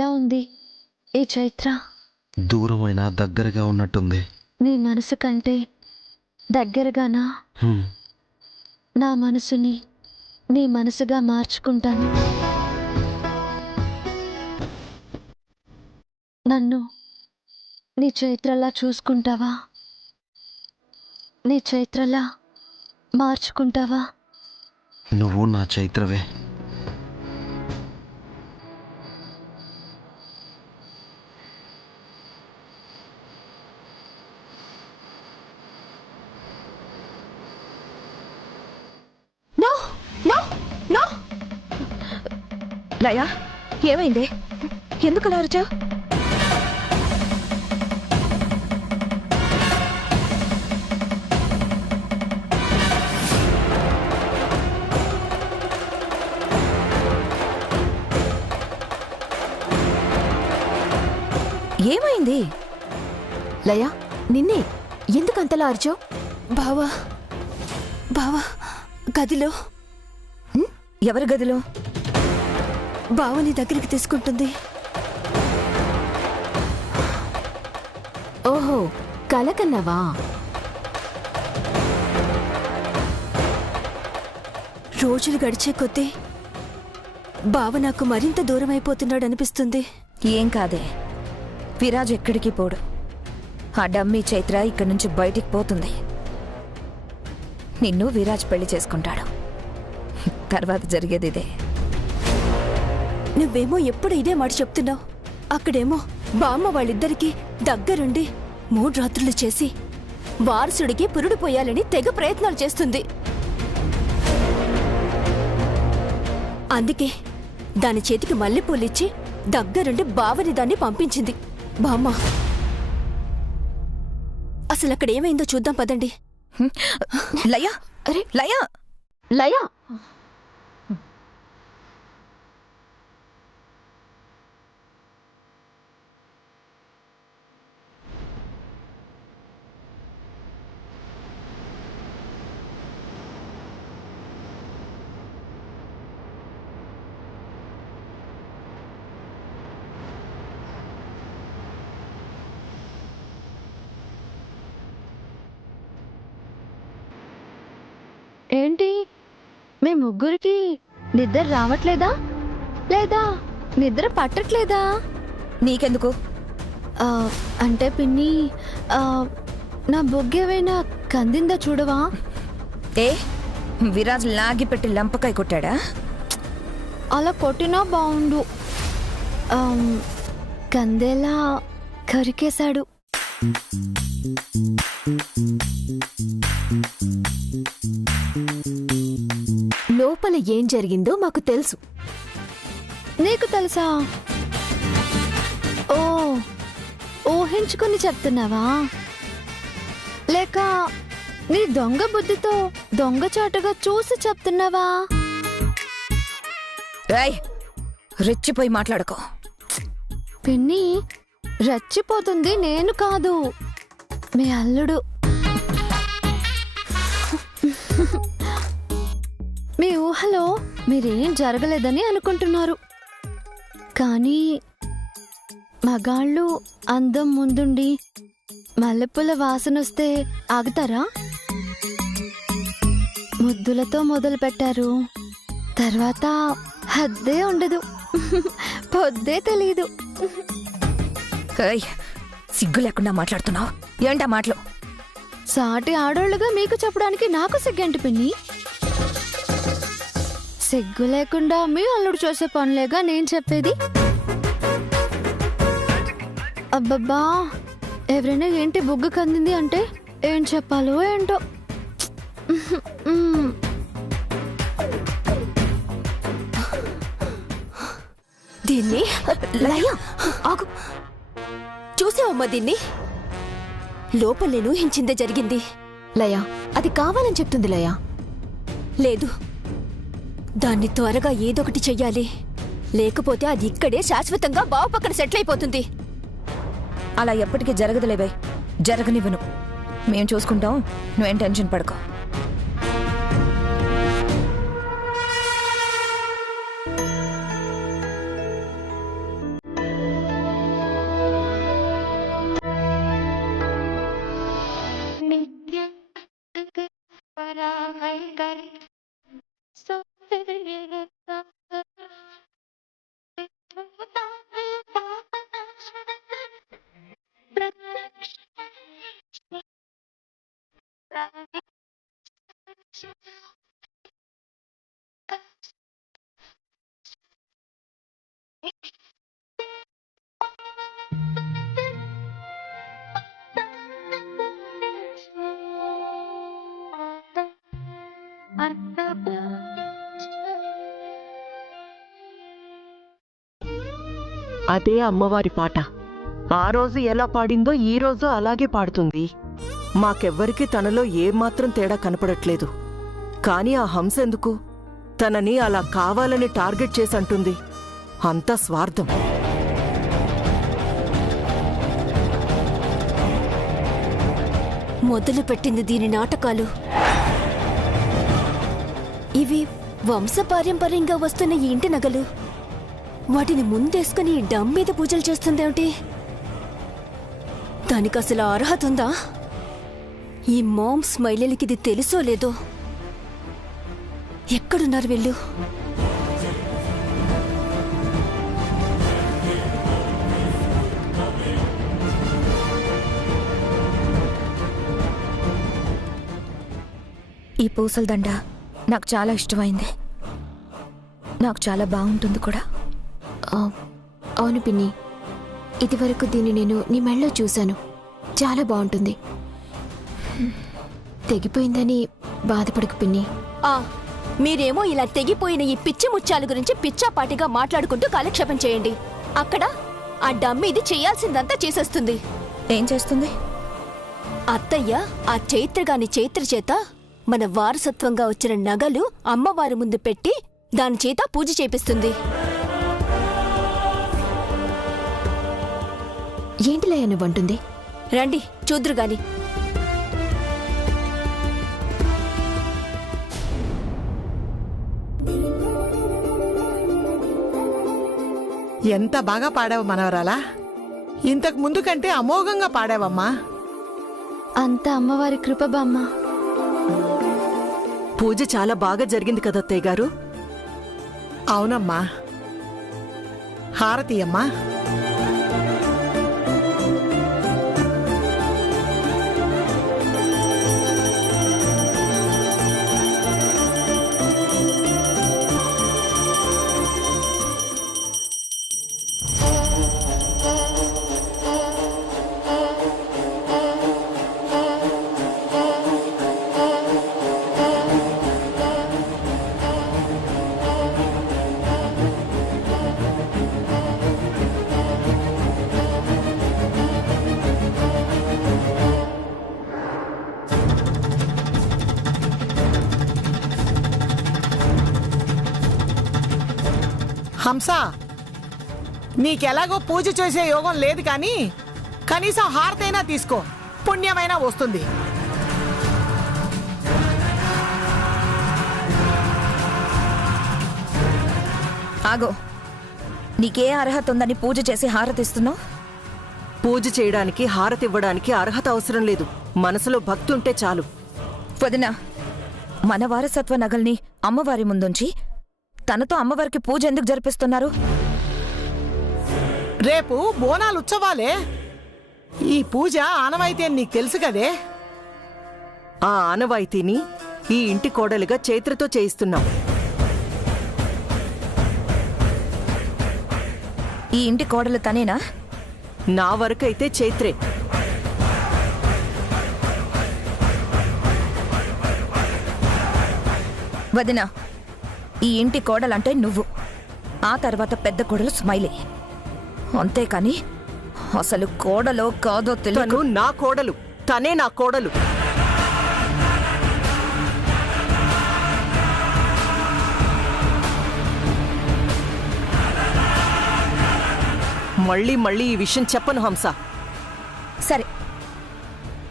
ఎలా ఉంది ఈ చైత్ర? దూరమైన దగ్గరగా ఉన్నట్టుంది. నీ మనసు కంటే దగ్గరగానా? నా మనసుని నీ మనసుగా మార్చుకుంటాను. నన్ను నీ చైత్రలా చూసుకుంటావా? నీ చైత్రలా మార్చుకుంటావా? నువ్వు నా చైత్రవే. లయ, ఏమైంది? ఎందుకు అలా అరిచావు? ఏమైంది? లయ, నిన్నే ఎందుకు అంతలా అరిచావు? బావా బావా గదిలో. ఎవరి గదిలో? బావని దగ్గరికి తీసుకుంటుంది. ఓహో, కలకన్నావా? రోజులు గడిచే కొద్దీ బావ నాకు మరింత దూరం అయిపోతున్నాడు అనిపిస్తుంది. ఏం కాదే, విరాజ్ ఎక్కడికి పోడు. ఆ డమ్మీ చైత్ర ఇక్కడి నుంచి బయటికి పోతుంది. నిన్ను విరాజ్ పెళ్లి చేసుకుంటాడు. తర్వాత జరిగేది ఇదే. నువ్వేమో ఎప్పుడు ఇదే మాట చెప్తున్నావు. అక్కడేమో బామ్మ వాళ్ళిద్దరికీ దగ్గరుండి 3 రాత్రులు చేసి వారసుడికి పురుడు పోయాలని తెగ ప్రయత్నాలు చేస్తుంది. అందుకే దాని చేతికి మల్లెపూలిచ్చి దగ్గరుండి బావని దాన్ని పంపించింది బామ్మ. అసలు అక్కడ ఏమైందో చూద్దాం పదండి. లయ, అరే లయ, లయ, ఏంటి మీ ముగ్గురికి నిద్ర రావట్లేదా? లేదా నిద్ర పట్టట్లేదా? నీకెందుకు? అంటే పిన్ని, నా బొగ్గేవైనా కందిందా చూడవా? ఏ విరాజ్ లాగి పెట్టి లంపకాయ కొట్టాడా? అలా కొట్టినా బాగుండు. కందేలా కరికేశాడు. లోపల ఏం జరిగిందో మాకు తెలుసు. నీకు తెలుసా? ఓ, ఊహించుకుని చెప్తున్నావా? లేక నీ దొంగ బుద్ధితో దొంగచాటుగా చూసి చెప్తున్నావా? రాయ్, రెచ్చిపోయి మాట్లాడుకో. పిన్ని, రెచ్చిపోతుంది నేను కాదు, మీ అల్లుడు. మీ ఊహలో మీరేం జరగలేదని అనుకుంటున్నారు. కానీ మగాళ్ళు అందం ముందుండి మల్లెపూల వాసనొస్తే ఆగుతారా? ముద్దులతో మొదలు పెట్టారు, తర్వాత హద్దే ఉండదు, పొద్దే తెలీదు. సిగ్గు లేకుండా మాట్లాడుతున్నావు. ఏంటా మాటలు? సాటి ఆడోళ్ళుగా మీకు చెప్పడానికి నాకు సిగ్గంటి పిన్ని. సిగ్గు లేకుండా మీ అల్లుడు చేసే పనులేగా నేను చెప్పేది. అబ్బబ్బా, ఎవరైనా ఏంటి బుగ్గ కందింది అంటే ఏం చెప్పాలో ఏంటో. దీన్ని లయ, ఆగు. చూసావమ్మా దీన్ని? లోపల నేను ఊహించిందే జరిగింది. లయ, అది కావాలని చెప్తుంది. లయ, లేదు, దాన్ని త్వరగా ఏదొకటి చెయ్యాలి. లేకపోతే అది ఇక్కడే శాశ్వతంగా బావ పక్కన సెటిల్ అయిపోతుంది. అలా ఎప్పటికీ జరగదులేవే. జరగనివ్వను. మేం చూసుకుంటాం, నువ్వేం టెన్షన్ పడుకో. అదే అమ్మవారి పాట. ఆ రోజు ఎలా పాడిందో ఈ రోజు అలాగే పాడుతుంది. మాకెవ్వరికీ తనలో ఏమాత్రం తేడా కనపడట్లేదు. కాని ఆ హంస ఎందుకు తనని అలా కావాలని టార్గెట్ చేసి అంటుంది? అంతా స్వార్థం. మొదలు పెట్టింది దీని నాటకాలు. ఇవి వంశపారంపర్యంగా వస్తున్న ఈ ఇంటి నగలు. వాటిని ముందేసుకుని డమ్ మీద పూజలు చేస్తుందేమిటి? దానికి అసలు అర్హత ఉందా? ఈ మామ్స్ మహిళలకి ఇది తెలుసో లేదో. ఎక్కడున్నారు వీళ్ళు? ఈ పూసల దండ నాకు చాలా ఇష్టమైంది. నాకు చాలా బాగుంటుంది కూడా. అవును పిన్ని, ఇదివరకు దీన్ని నేను నీ మెళ్ళో చూశాను. చాలా బాగుంటుంది. తెగిపోయిందని బాధపడకు పిన్ని. మీరేమో ఇలా తెగిపోయిన ఈ పిచ్చి ముత్యాల గురించి పిచ్చాపాటిగా మాట్లాడుకుంటూ కాలక్షేపం చేయండి. అక్కడ ఆ డమ్మీది చేయాల్సిందంతా చేసేస్తుంది. ఏం చేస్తుంది? అత్తయ్య ఆ చైత్రగాని చైత్ర చేత మన వారసత్వంగా వచ్చిన నగలు అమ్మవారి ముందు పెట్టి దాని చేత పూజ చేపిస్తుంది. ఏంటి లయ నువ్వంటుంది? రండి చూద్దురుగాని. ఎంత బాగా పాడావు మనవరాలా. ఇంతకు ముందు కంటే అమోఘంగా పాడావమ్మా. అంతా అమ్మవారి కృప బామ్మ. పూజ చాలా బాగా జరిగింది కదా అత్తయ్య గారు? అవునమ్మా. హారతి అమ్మా. హంస, నీకెలాగో పూజ చేసే యోగం లేదు కానీ కనీసం హారతైనా తీసుకో, పుణ్యమైనా వస్తుంది. ఆగో, నీకే అర్హత ఉందని పూజ చేసి హారతిస్తున్నావు? పూజ చేయడానికి హారతివ్వడానికి అర్హత అవసరం లేదు. మనసులో భక్తి ఉంటే చాలు. వదినా, మన వారసత్వ నగల్ని అమ్మవారి ముందుంచి తనతో అమ్మవారికి పూజ ఎందుకు జరిపిస్తున్నారు? రేపు బోనాలు ఉత్సవాలే. ఈ పూజ ఆనవాయితీ అని నీకు తెలుసు కదే. ఆ ఆనవాయితీని ఈ ఇంటి కోడలుగా చైత్రతో చేయిస్తున్నాం. ఈ ఇంటి కోడలు తనేనా? నా వరకైతే చైత్రే. వదినా, ఈ ఇంటి కోడలంటే నువ్వు, ఆ తర్వాత పెద్ద కోడలు స్మైలీ. అంతేకాని అసలు కోడలో కాదో తెలియదు. తను నా కోడలు, తనే నా కోడలు. మళ్ళీ మళ్ళీ ఈ విషయం చెప్పను హంస. సరే,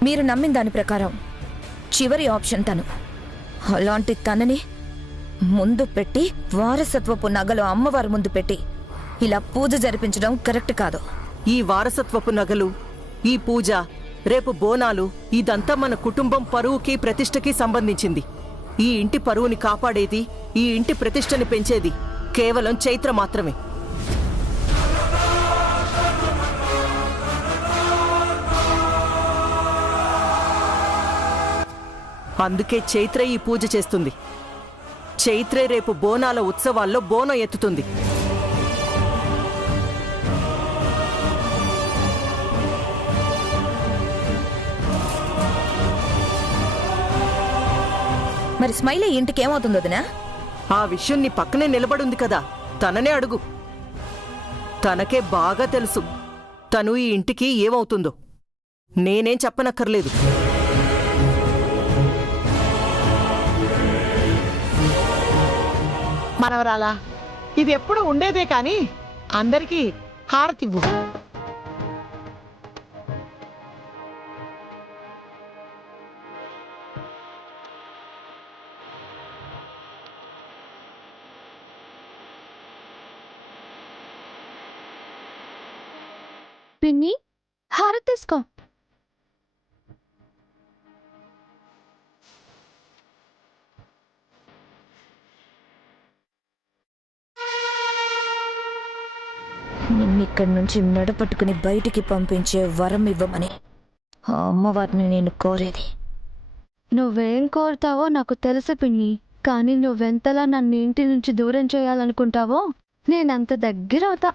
మీరు నమ్మిన దాని ప్రకారం చివరి ఆప్షన్ తను. అలాంటి తనని ముందు పెట్టి వారసత్వపు నగలు అమ్మవారి ముందు పెట్టి ఇలా పూజ జరిపించడం కరెక్ట్ కాదు. ఈ వారసత్వపు నగలు, ఈ పూజ, రేపు బోనాలు ఇదంతా మన కుటుంబం పరువుకి ప్రతిష్టకి సంబంధించింది. ఈ ఇంటి పరువుని కాపాడేది, ఈ ఇంటి ప్రతిష్టని పెంచేది కేవలం చైత్ర మాత్రమే. అందుకే చైత్ర ఈ పూజ చేస్తుంది. చైత్రే రేపు బోనాల ఉత్సవాల్లో బోనం ఎత్తుతుంది. మరి స్మైలీ ఇంటికి ఏమవుతుందో వదినా? ఆ విషయం నీ పక్కనే నిలబడుంది కదా, తననే అడుగు. తనకే బాగా తెలుసు తను ఈ ఇంటికి ఏమవుతుందో. నేనేం చెప్పనక్కర్లేదు. మనవరాలా, ఇది ఎప్పుడు ఉండేదే కాని అందరికీ హారతివ్వు. పిన్ని హారతి తీసుకో. నిన్నిక్కడి నుంచి మెడపట్టుకుని బయటికి పంపించే వరం ఇవ్వమని ఆ అమ్మవారిని నేను కోరేది. నువ్వేం కోరుతావో నాకు తెలుసు పిన్ని, కానీ నువ్వెంతలా నన్ను ఇంటి నుంచి దూరం చేయాలనుకుంటావో నేనంత దగ్గర అవుతా.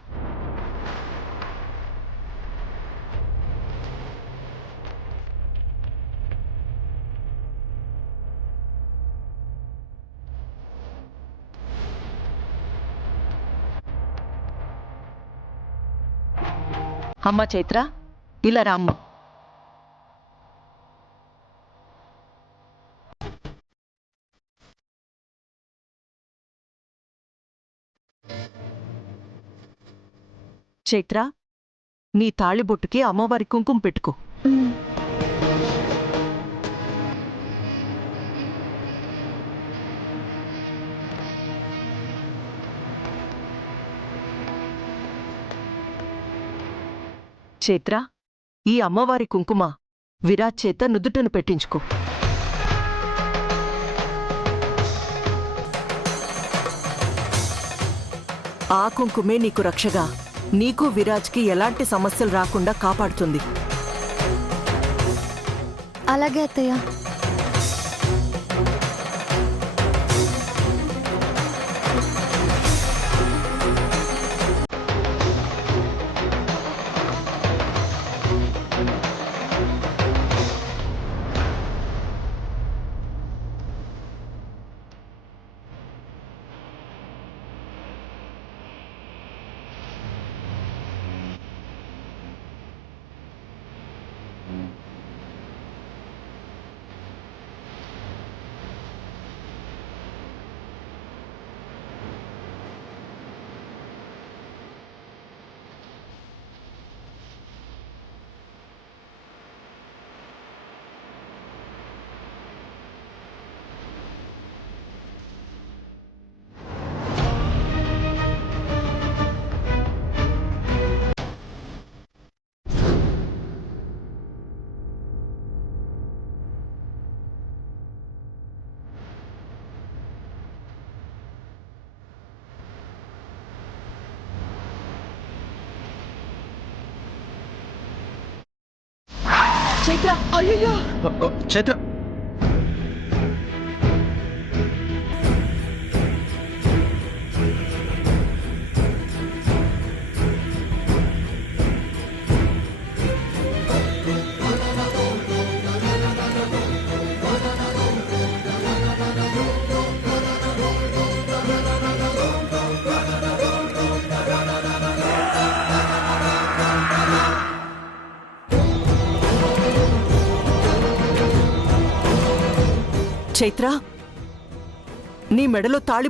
అమ్మ చైత్ర, ఇలా రామ్మ. చైత్ర, నీ తాళిబొట్టుకి అమ్మవారి కుంకుమ పెట్టుకో. చైత్ర, ఈ అమ్మవారి కుంకుమ విరాజ్ చేత నుదుటను పెట్టించుకో. ఆ కుంకుమే నీకు రక్షగా నీకు విరాజ్కి ఎలాంటి సమస్యలు రాకుండా కాపాడుతుంది. అలాగే అత్తయ్య. చైత్ర, అయ్యో! చైత్ర, చైత్ర, నీ మెడలో తాళి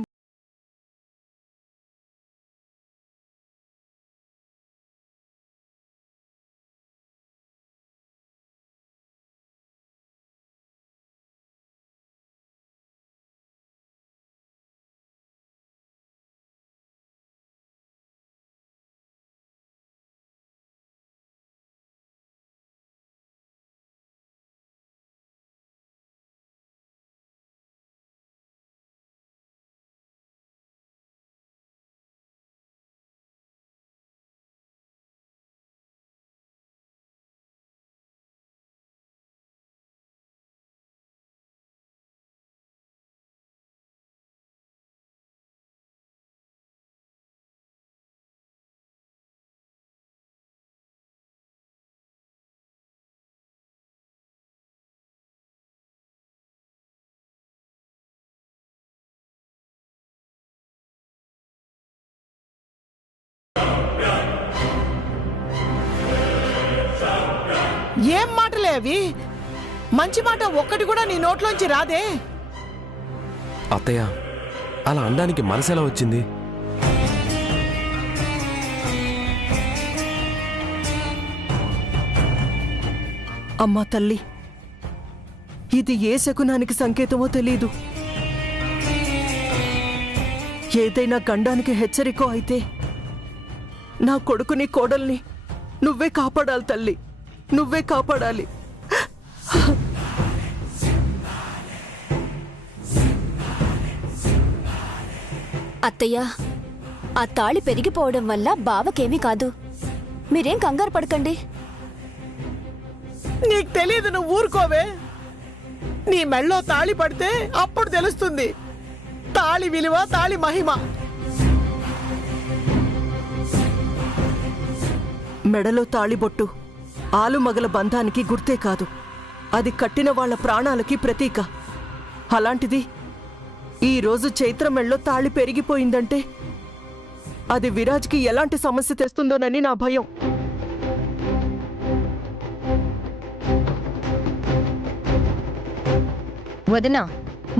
ఏం మాటలే అవి? మంచి మాట ఒక్కటి కూడా నీ నోట్లోంచి రాదే. అత్తయ్య, అలా అనడానికి మనసెలా వచ్చింది? అమ్మా తల్లి, ఇది ఏ శకునానికి సంకేతమో తెలీదు. ఏదైనా గండానికి హెచ్చరికో అయితే నా కొడుకుని కోడల్ని నువ్వే కాపాడాలి తల్లి, నువ్వే కాపాడాలి. అత్తయ్య, ఆ తాళి పెరిగిపోవడం వల్ల బావకేమీ కాదు. మీరేం కంగారు పడకండి. నీకు తెలియదు, నువ్వు ఊరుకోవే. నీ మెళ్ళో తాళి పడితే అప్పుడు తెలుస్తుంది తాళి విలువ, తాళి మహిమ. మెడలో తాళిబొట్టు ఆలుమగల బంధానికి గుర్తే కాదు, అది కట్టిన వాళ్ల ప్రాణాలకి ప్రతీక. అలాంటిది ఈరోజు చైత్ర మెళ్ళో తాళి పెరిగిపోయిందంటే అది విరాజ్కి ఎలాంటి సమస్య తెస్తుందోనని నా భయం. వదినా,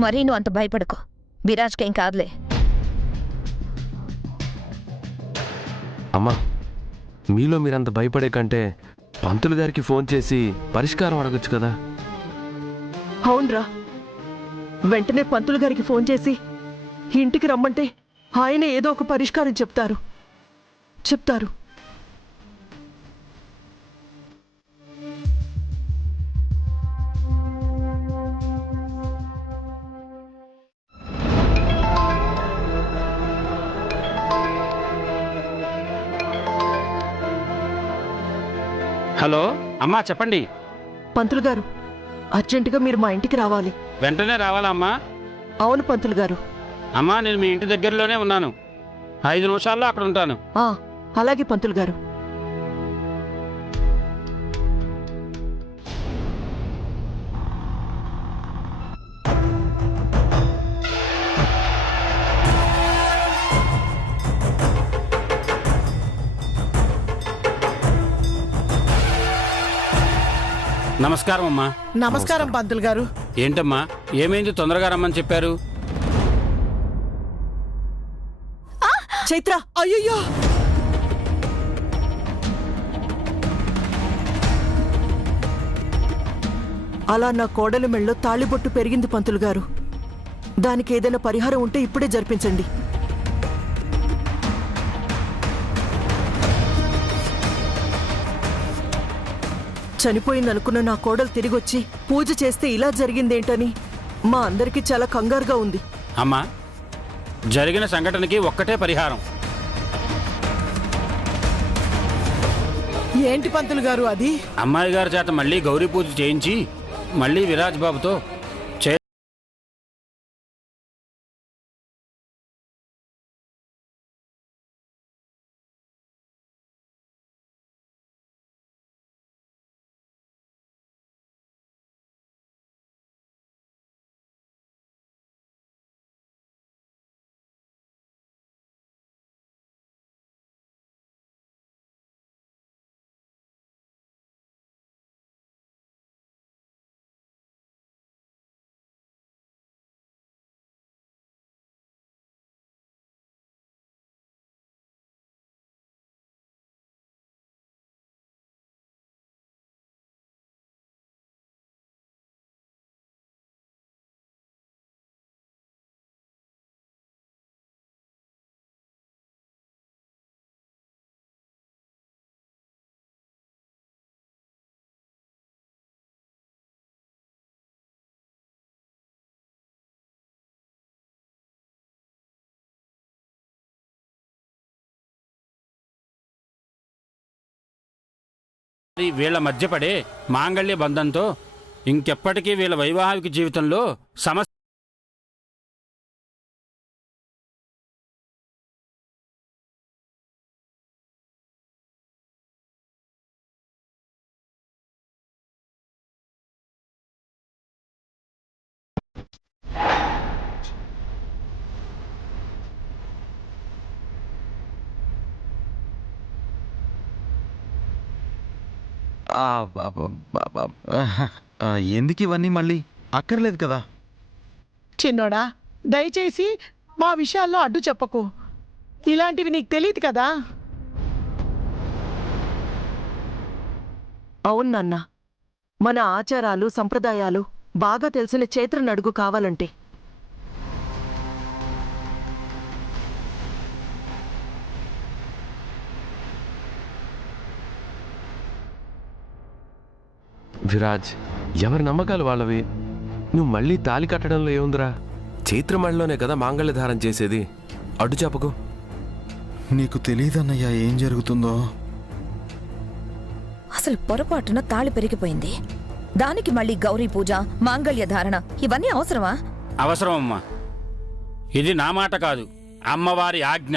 మరీ నువ్వు అంత భయపడకు. విరాజ్కేం కాదులే. అమ్మా, మీలో మీరంత భయపడే కంటే పంతులు గారికి ఫోన్ చేసి పరిష్కారం అడగొచ్చు కదా. అవునరా, వెంటనే పంతులు గారికి ఫోన్ చేసి ఇంటికి రమ్మంటే ఆయన ఏదో ఒక పరిష్కారం చెప్తారు. హలో అమ్మా, చెప్పండి. పంతులు గారు, అర్జెంటుగా మీరు మా ఇంటికి రావాలి. వెంటనే రావాలా అమ్మా? అవును పంతులు గారు. అమ్మా, నేను మీ ఇంటి దగ్గరలోనే ఉన్నాను. 5 నిమిషాల్లో అక్కడ ఉంటాను. అలాగే పంతులు గారు. నమస్కారం అమ్మా. నమస్కారం పంతులు గారు. ఏంటమ్మా, ఏమైంది? తొందరగా రమ్మని చెప్పారు. చైత్ర, అయ్యయ్యో! అలా నా కోడలి మెళ్ళో తాళిబొట్టు పెరిగింది పంతులు గారు. దానికి ఏదైనా పరిహారం ఉంటే ఇప్పుడే జరిపించండి. చనిపోయిందనుకున్న నా కోడలు తిరిగొచ్చి పూజ చేస్తే ఇలా జరిగిందేంటని మా అందరికీ చాలా కంగారుగా ఉంది. అమ్మా, జరిగిన సంఘటనకి ఒక్కటే పరిహారం. ఏంటి పంతులు గారు అది? అమ్మాయి గారి చేత మళ్ళీ గౌరీ పూజ చేయించి మళ్ళీ విరాజ్ బాబుతో వీళ్ల మధ్య పడే మాంగళ్య బంధంతో ఇంకెప్పటికీ వీళ్ళ వైవాహిక జీవితంలో సమస్య ఎందుకు ఇవన్నీ మళ్ళీ? అక్కర్లేదు కదా. చిన్నోడా, దయచేసి మా విషయాల్లో అడ్డు చెప్పకు. ఇలాంటివి నీకు తెలియదు కదా. అవును నాన్న, మన ఆచారాలు సంప్రదాయాలు బాగా తెలిసిన చైత్రను అడుగు కావాలంటే. విరాజ్, ఎవరి నమ్మకాలు వాళ్ళవి. నువ్వు మళ్ళీ తాళి కట్టడంలో ఏముందిరా? చైత్రమళ్ళలోనే కదా మాంగళ్యధారం చేసేది. అడ్డు చెప్పకు. నీకు తెలియదన్నయ్యా ఏం జరుగుతుందో. అసలు పొరపాటున తాళి పెరిగిపోయింది. దానికి మళ్ళీ గౌరీ పూజ, మాంగళ్య ధారణ ఇవన్నీ అవసరమా? అవసరం అమ్మా. ఇది నా మాట కాదు, అమ్మవారి ఆజ్ఞ.